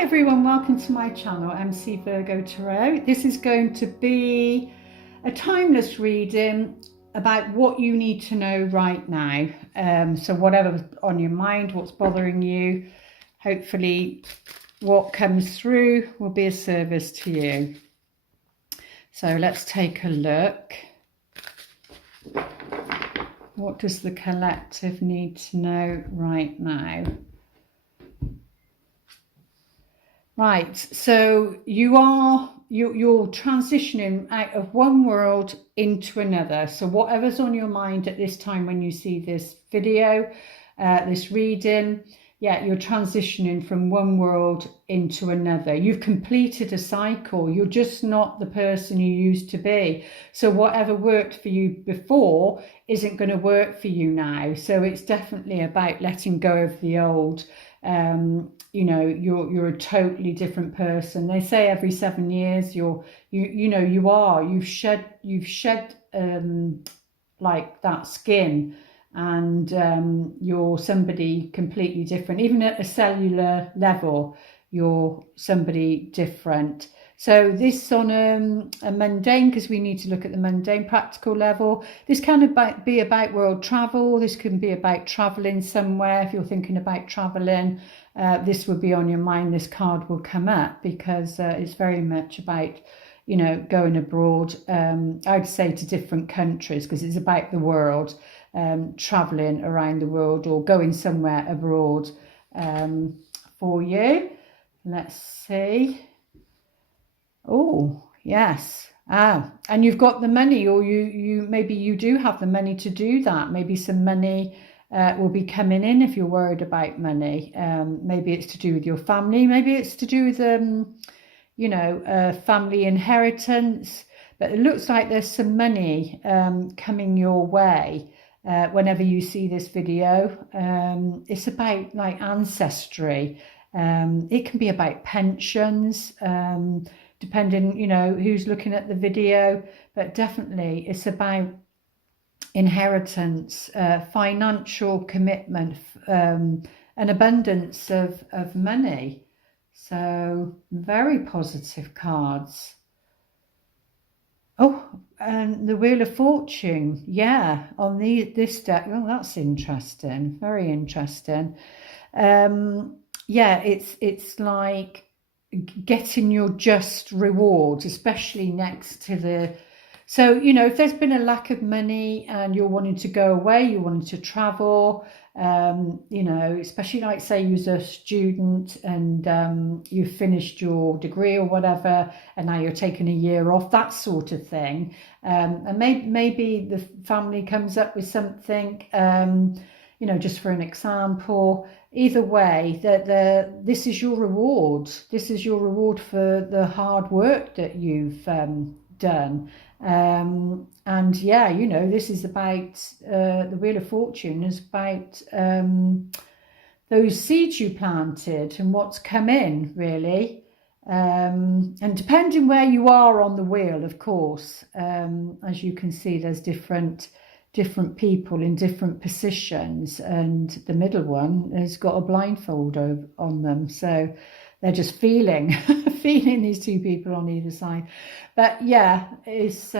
Hi everyone, welcome to my channel, MC Virgo Tarot. This is going to be a timeless reading about what you need to know right now. So whatever's on your mind, what's bothering you, hopefully what comes through will be a service to you. So let's take a look. What does the collective need to know right now? Right, so you're transitioning out of one world into another. So whatever's on your mind at this time when you see this video, this reading, yeah, you're transitioning from one world into another. You've completed a cycle. You're just not the person you used to be. So whatever worked for you before isn't going to work for you now. So it's definitely about letting go of the old. You know, you're a totally different person. They say every 7 years you've shed like that skin, and you're somebody completely different. Even at a cellular level, you're somebody different. So this on a mundane, because we need to look at the mundane practical level. This can be about world travel. This can be about traveling somewhere. If you're thinking about traveling, this would be on your mind. This card will come up because it's very much about, you know, going abroad. I'd say to different countries, because it's about the world, traveling around the world or going somewhere abroad for you. Let's see. Oh, yes. And you've got the money, or you maybe you do have the money to do that. Maybe some money will be coming in if you're worried about money. Maybe it's to do with your family. Maybe it's to do with, you know, family inheritance. But it looks like there's some money coming your way whenever you see this video. It's about like ancestry. It can be about pensions, depending, you know, who's looking at the video, but definitely it's about inheritance, financial commitment, an abundance of money. So very positive cards. Oh, and the Wheel of Fortune, yeah, on this deck. Oh, that's interesting, very interesting. Yeah, it's like getting your just rewards, especially next to the, so, you know, if there's been a lack of money and you're wanting to go away, you're wanting to travel, you know, especially like say you're a student and you've finished your degree or whatever, and now you're taking a year off, that sort of thing. And maybe the family comes up with something, you know, just for an example. Either way, this is your reward. This is your reward for the hard work that you've done. And yeah, you know, this is about the Wheel of Fortune is about those seeds you planted and what's come in, really. And depending where you are on the wheel, of course, as you can see, there's different people in different positions, and the middle one has got a blindfold on them, so they're just feeling these two people on either side. But yeah, it's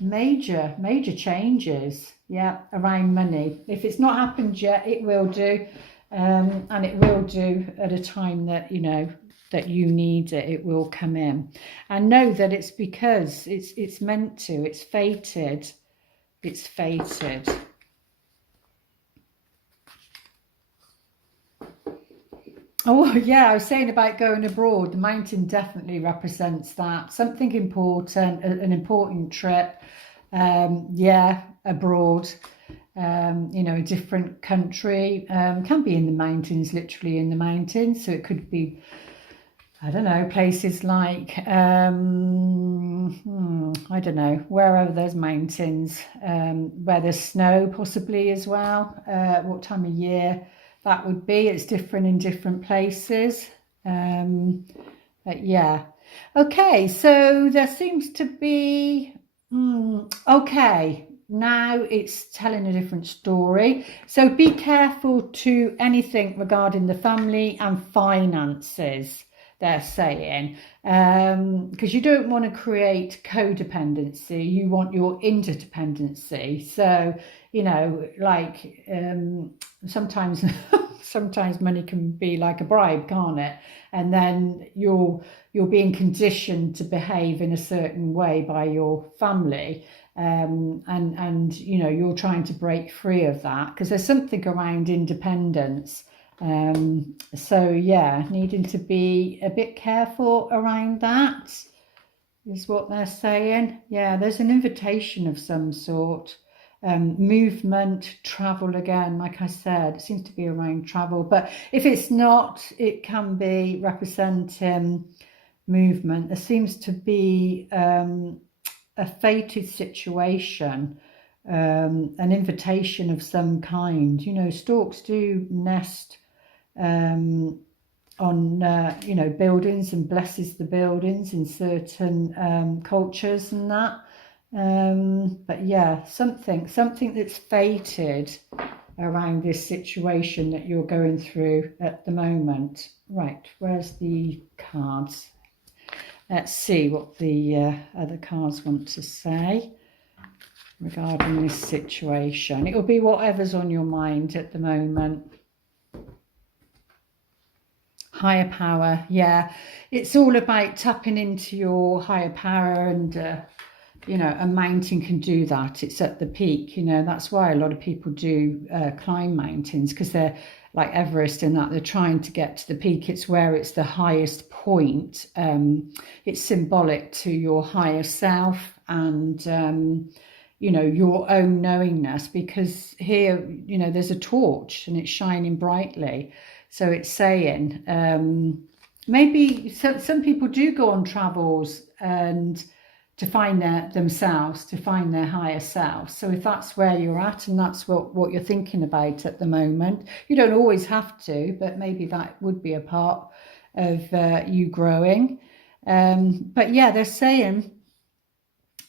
major changes, yeah, around money. If it's not happened yet, it will do, and it will do at a time that, you know, that you need it. It will come in, and know that it's because it's meant to, it's fated. It's fated. Oh, yeah, I was saying about going abroad. The mountain definitely represents that. Something important, an important trip. Yeah, abroad. You know, a different country. Can be in the mountains, literally in the mountains. So it could be, I don't know, places like, I don't know, wherever there's mountains, where there's snow possibly as well, what time of year that would be. It's different in different places. But yeah. Okay, so there seems to be, okay, now it's telling a different story. So be careful to anything regarding the family and finances. they're saying, because you don't want to create codependency, you want your interdependency. So, you know, like sometimes sometimes money can be like a bribe, can't it? And then you're being conditioned to behave in a certain way by your family, and you know, you're trying to break free of that because there's something around independence. So yeah, needing to be a bit careful around that is what they're saying. Yeah, there's an invitation of some sort. Movement, travel again, like I said, it seems to be around travel. But if it's not, it can be representing movement. There seems to be a fated situation, an invitation of some kind. You know, storks do nest on you know, buildings, and blesses the buildings in certain cultures and that. But yeah, something that's fated around this situation that you're going through at the moment. Right, where's the cards? Let's see what the other cards want to say regarding this situation. It will be whatever's on your mind at the moment. Higher power, yeah. It's all about tapping into your higher power, and you know, a mountain can do that. It's at the peak, you know. That's why a lot of people do climb mountains, because they're like Everest and that, they're trying to get to the peak. It's where it's the highest point. It's symbolic to your higher self, and you know, your own knowingness, because here, you know, there's a torch and it's shining brightly. So it's saying maybe some people do go on travels and to find themselves, to find their higher self. So if that's where you're at and that's what you're thinking about at the moment, you don't always have to, but maybe that would be a part of you growing. But yeah, they're saying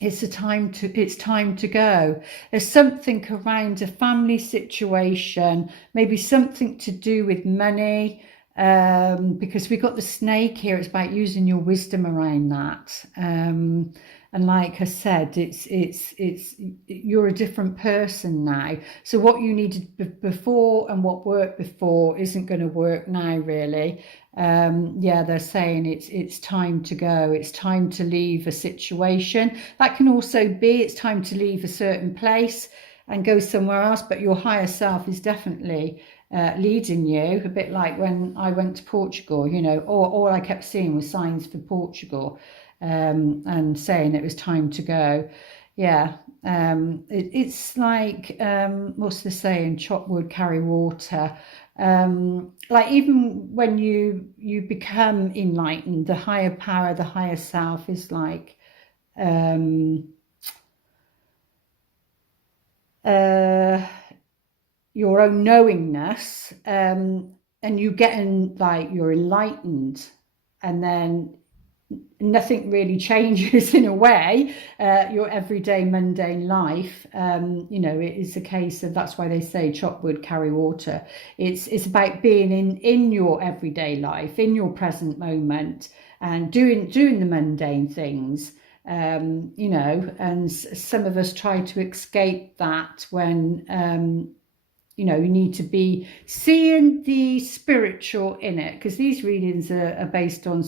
it's time to go. There's something around a family situation, maybe something to do with money, because we got the snake here. It's about using your wisdom around that. And like I said, it's you're a different person now. So what you needed before and what worked before isn't going to work now, really. Yeah, they're saying it's time to go. It's time to leave a situation. That can also be it's time to leave a certain place and go somewhere else. But your higher self is definitely leading you, a bit like when I went to Portugal. You know, all I kept seeing was signs for Portugal, and saying it was time to go. Yeah, it's like what's the saying? Chop wood, carry water. Like even when you become enlightened, the higher power, the higher self is like your own knowingness, and you getting like you're enlightened, and then nothing really changes in a way. Your everyday mundane life, you know, it is a case of, that's why they say chop wood, carry water. It's about being in your everyday life, in your present moment, and doing the mundane things. You know, and some of us try to escape that when you know, you need to be seeing the spiritual in it, because these readings are based on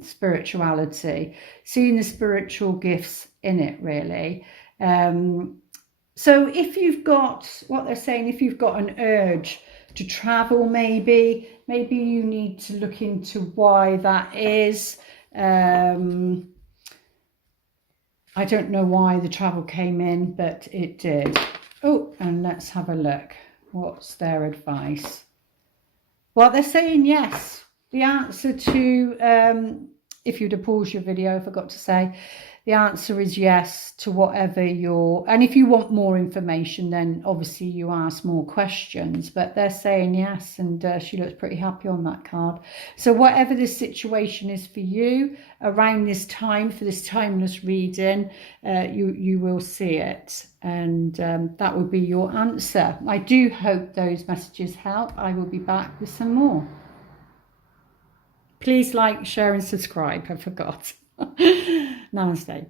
spirituality, seeing the spiritual gifts in it, really. So if you've got, what they're saying, if you've got an urge to travel, maybe you need to look into why that is. I don't know why the travel came in, but it did. Oh, and let's have a look. What's their advice? Well, they're saying yes. The answer to, if you'd have paused your video, I forgot to say, the answer is yes to whatever you're, and if you want more information, then obviously you ask more questions, but they're saying yes, and she looks pretty happy on that card. So whatever this situation is for you around this time, for this timeless reading, you will see it, and that will be your answer. I do hope those messages help. I will be back with some more. Please like, share and subscribe. I forgot. Namaste.